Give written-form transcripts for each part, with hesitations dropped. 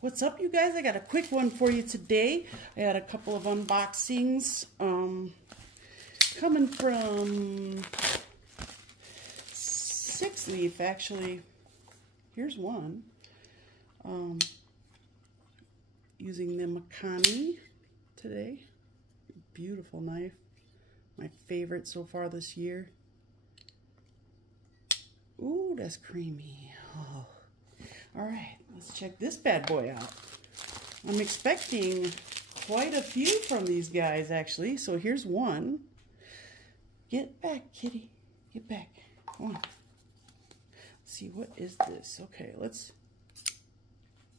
What's up, you guys? I got a quick one for you today. I had a couple of unboxings coming from Six Leaf, actually. Here's one. Using the Makani today. Beautiful knife. My favorite so far this year. Ooh, that's creamy. Oh. All right, let's check this bad boy out. I'm expecting quite a few from these guys, actually. So here's one. Get back, kitty. Get back. Come on. Let's see, what is this? Okay, let's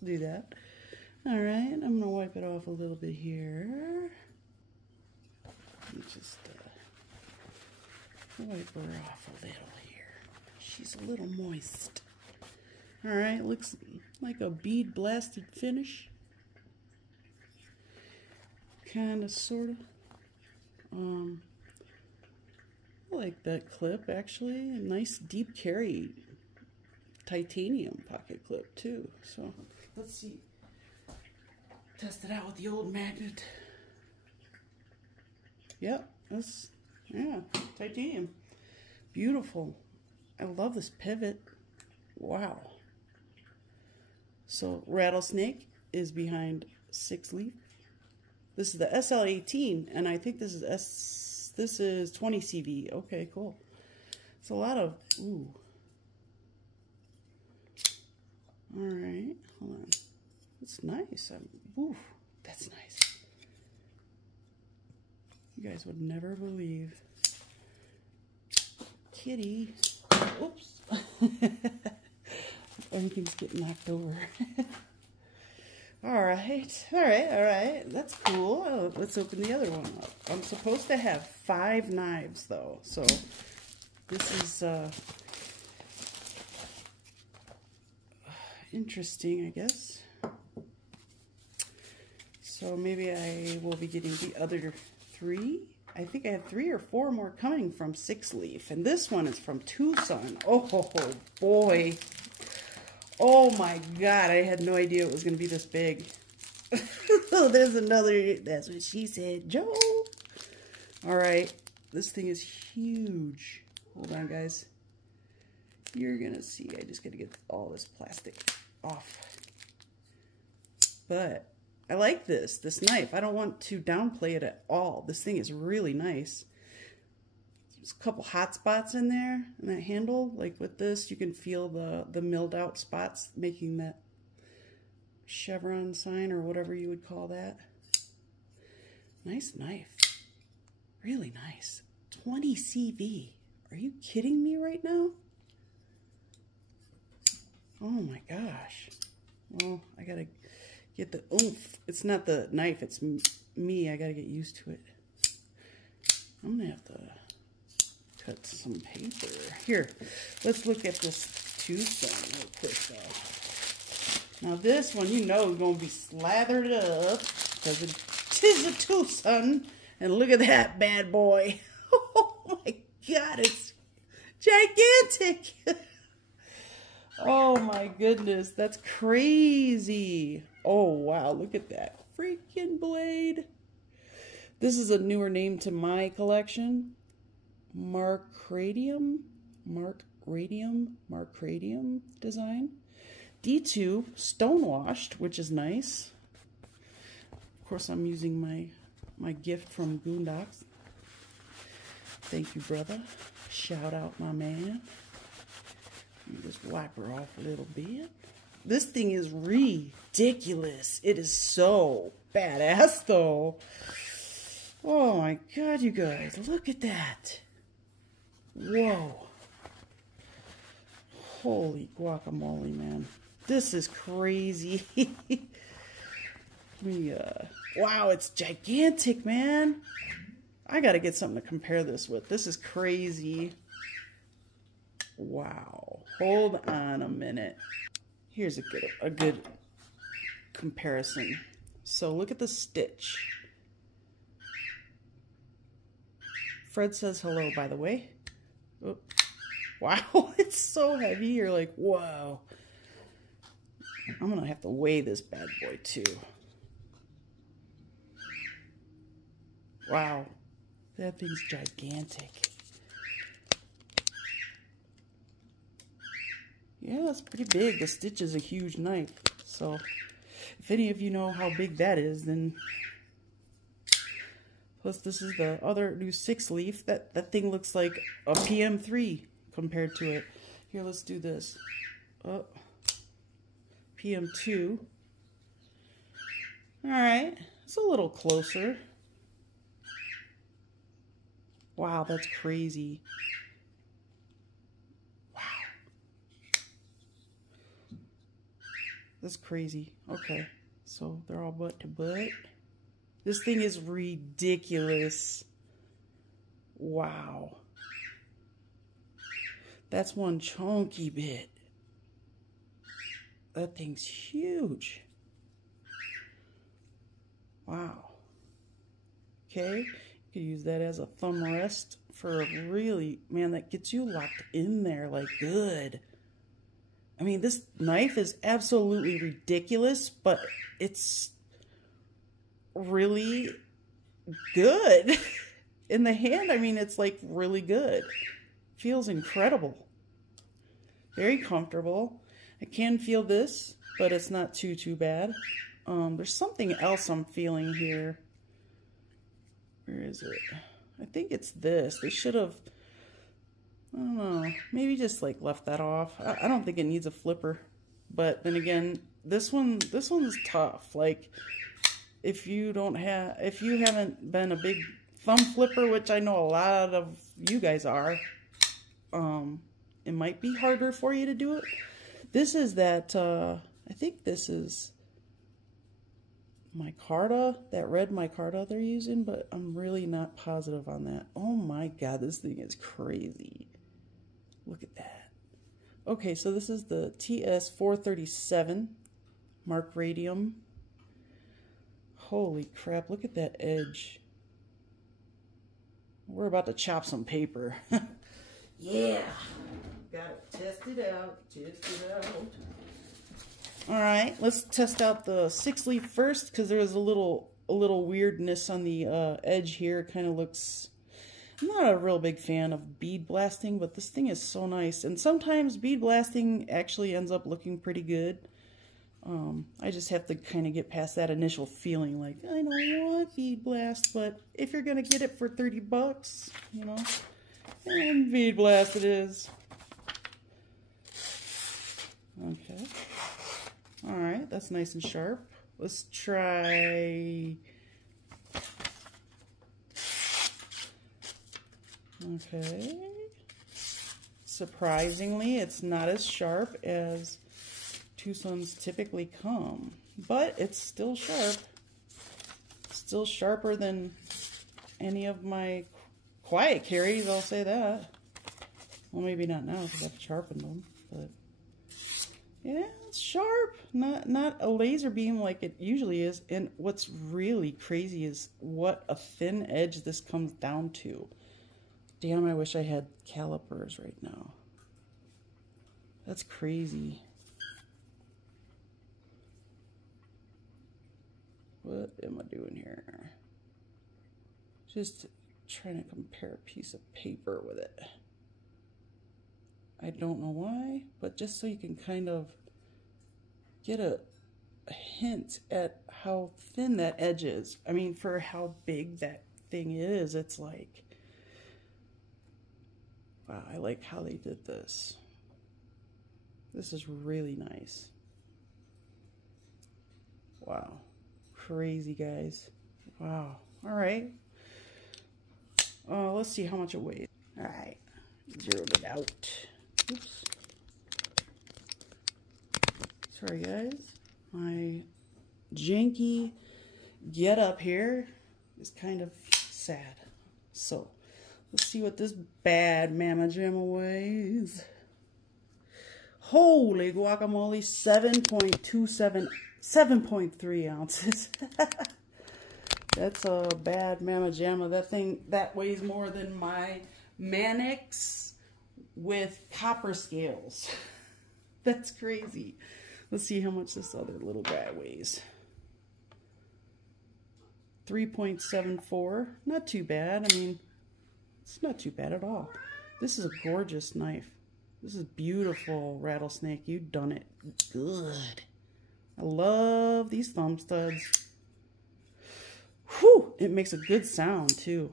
do that. All right, I'm going to wipe it off a little bit here. Let me just wipe her off a little here. She's a little moist. All right, looks like a bead blasted finish. Kind of, sort of. I like that clip, actually. A nice deep carry titanium pocket clip, too. So, let's see. Test it out with the old magnet. Yep, that's, yeah, titanium. Beautiful. I love this pivot. Wow. So Rattlesnake is behind Six Leaf. This is the SL18, and I think this is 20 CV. Okay, cool. It's a lot of, ooh. All right, hold on. It's nice. Ooh, that's nice. You guys would never believe. Kitty. Oops. Everything's getting knocked over. All right. That's cool. Oh, let's open the other one up. I'm supposed to have 5 knives, though. So this is interesting, I guess. So maybe I will be getting the other 3. I think I have 3 or 4 more coming from Six Leaf. And this one is from TwoSun. Oh, boy. Oh, my God. I had no idea it was going to be this big. Oh, there's another. That's what she said. Joe. All right. This thing is huge. Hold on, guys. You're going to see. I just got to get all this plastic off. But I like this knife. I don't want to downplay it at all. This thing is really nice. There's a couple hot spots in there, and that handle, like with this, you can feel the milled out spots making that chevron sign or whatever you would call that. Nice knife. Really nice. 20 CV. Are you kidding me right now? Oh my gosh. Well, I gotta get the oomph. It's not the knife, it's me. I gotta get used to it. I'm gonna have to cut some paper. Here, let's look at this TwoSun real quick, though. Now this one, you know, is gonna be slathered up because it is a TwoSun. And look at that bad boy. Oh my God, it's gigantic. Oh my goodness, that's crazy. Oh wow, look at that freaking blade. This is a newer name to my collection. Markradium design. D2 stonewashed, which is nice. Of course, I'm using my gift from Goondocks. Thank you, brother. Shout out, my man. You just wipe her off a little bit. This thing is ridiculous. It is so badass, though. Oh my God, you guys, look at that. Whoa. Holy guacamole, man. This is crazy. Wow, it's gigantic, man. I gotta get something to compare this with. This is crazy. Wow. Hold on a minute. Here's a good comparison. So look at the stitch. Fred says hello, by the way. Oh, wow, it's so heavy. You're like, whoa. I'm gonna have to weigh this bad boy too. Wow, that thing's gigantic. Yeah, it's pretty big. The stitch is a huge knife. So if any of you know how big that is, then... Plus this is the other new 6-leaf. That thing looks like a PM3 compared to it. Here, let's do this. Oh, PM2. Alright, it's a little closer. Wow, that's crazy. Wow. That's crazy. Okay, so they're all butt to butt. This thing is ridiculous. Wow. That's one chunky bit. That thing's huge. Wow. Okay. You could use that as a thumb rest for a really, man, that gets you locked in there like good. I mean, this knife is absolutely ridiculous, but it's really good. In the hand, I mean, it's like really good. Feels incredible. Very comfortable. I can feel this, but it's not too bad. There's something else I'm feeling here. Where is it? I think it's this. They should have, I don't know, maybe just like left that off. I don't think it needs a flipper. But then again, this one's tough. Like, if you haven't been a big thumb flipper, which I know a lot of you guys are, it might be harder for you to do it. This is that, I think this is micarta, that red micarta they're using, but I'm really not positive on that. Oh my God, this thing is crazy. Look at that. Okay, so this is the TS437 Mark Radium. Holy crap, look at that edge. We're about to chop some paper. Yeah. Gotta test it out, Alright, let's test out the 6-leaf first, because there was a little weirdness on the edge here. It kind of looks... I'm not a real big fan of bead blasting, but this thing is so nice. And sometimes bead blasting actually ends up looking pretty good. I just have to kind of get past that initial feeling like, I don't want bead blast, but if you're going to get it for 30 bucks, you know, and bead blast it is. Okay. Alright, that's nice and sharp. Let's try... Okay. Surprisingly, it's not as sharp as TwoSuns typically come, but it's still sharp. Still sharper than any of my quiet carries, I'll say that. Well, maybe not now because I've sharpened them, but yeah, it's sharp. Not a laser beam like it usually is. And what's really crazy is what a thin edge this comes down to. Damn, I wish I had calipers right now. That's crazy. What am I doing here? Just trying to compare a piece of paper with it. I don't know why, but just so you can kind of get a hint at how thin that edge is. I mean, for how big that thing is, it's like, wow, I like how they did this. This is really nice. Wow. Crazy, guys. Wow. All right. Let's see how much it weighs. All right. Zeroed it out. Oops. Sorry, guys. My janky get up here is kind of sad. So, let's see what this bad Mama Jamma weighs. Holy guacamole, 7.3 ounces. That's a bad Mama Jamma. That thing, that weighs more than my Mannix with copper scales. That's crazy. Let's see how much this other little guy weighs. 3.74. Not too bad. I mean, it's not too bad at all. This is a gorgeous knife. This is beautiful, Rattlesnake. You've done it good. I love these thumb studs. Whew! It makes a good sound, too.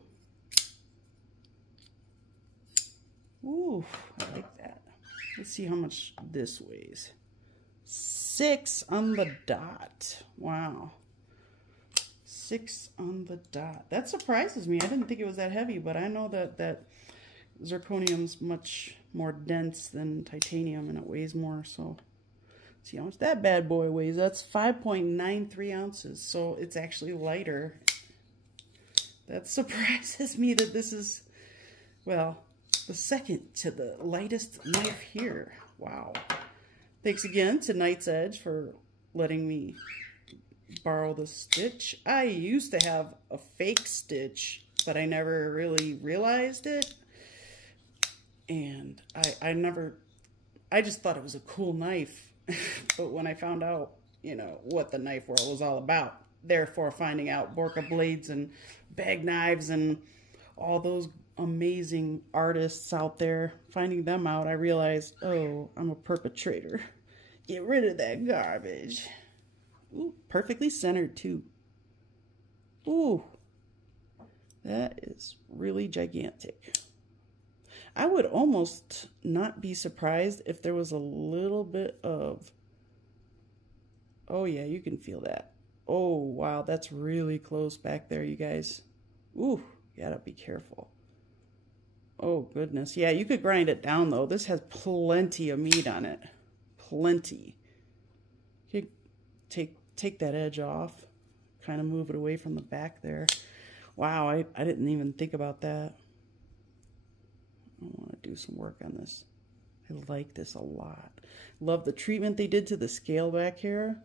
Ooh, I like that. Let's see how much this weighs. 6 on the dot. Wow. 6 on the dot. That surprises me. I didn't think it was that heavy, but I know that zirconium's much more dense than titanium and it weighs more. So let's see how much that bad boy weighs. That's 5.93 ounces. So it's actually lighter. That surprises me that this is, well, the second to the lightest knife here. Wow. Thanks again to Knight's Edge for letting me borrow the stitch. I used to have a fake stitch, but I never really realized it. And I just thought it was a cool knife. But when I found out, you know, what the knife world was all about, therefore finding out Borka blades and bag knives and all those amazing artists out there, finding them out, I realized, oh, I'm a perpetrator. Get rid of that garbage. Ooh, perfectly centered too. Ooh, that is really gigantic. I would almost not be surprised if there was a little bit of, oh yeah, you can feel that. Oh, wow, that's really close back there, you guys. Ooh, you gotta be careful. Oh, goodness. Yeah, you could grind it down, though. This has plenty of meat on it. Plenty. You could take that edge off. Kind of move it away from the back there. Wow, I didn't even think about that. I want to do some work on this. I like this a lot. Love the treatment they did to the scale back here.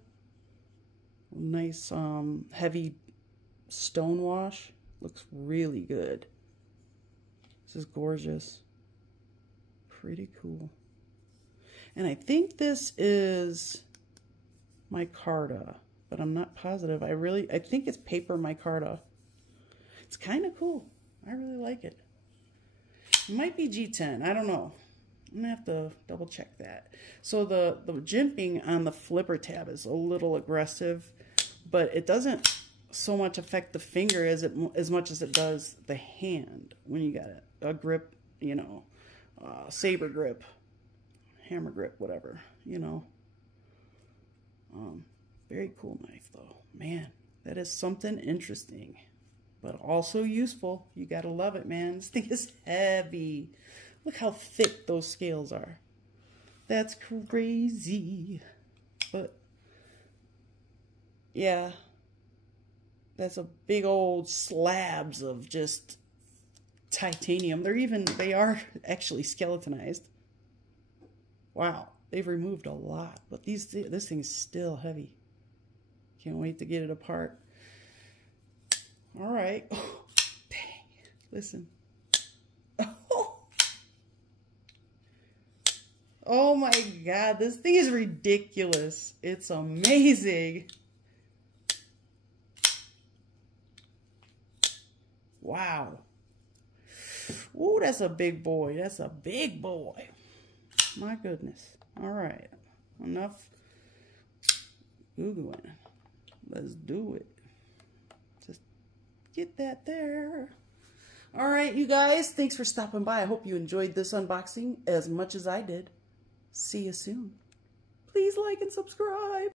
Nice heavy stone wash. Looks really good. This is gorgeous. Pretty cool. And I think this is micarta, but I'm not positive. I think it's paper micarta. It's kind of cool. I really like it. It might be G10. I don't know. I'm gonna have to double check that. So the jimping on the flipper tab is a little aggressive, but it doesn't so much affect the finger as much as it does the hand when you got a grip, you know, saber grip, hammer grip, whatever, you know. Very cool knife though. Man, that is something interesting, but also useful. You gotta love it, man. This thing is heavy. Look how thick those scales are. That's crazy. But yeah, that's a big old slabs of just titanium. They are actually skeletonized. Wow, they've removed a lot, but this thing's still heavy. Can't wait to get it apart. All right. Oh, dang. Listen. Oh my God, this thing is ridiculous. It's amazing. Wow. Ooh, that's a big boy. That's a big boy. My goodness. All right. Enough Googling. Let's do it. Just get that there. All right, you guys. Thanks for stopping by. I hope you enjoyed this unboxing as much as I did. See you soon. Please like and subscribe.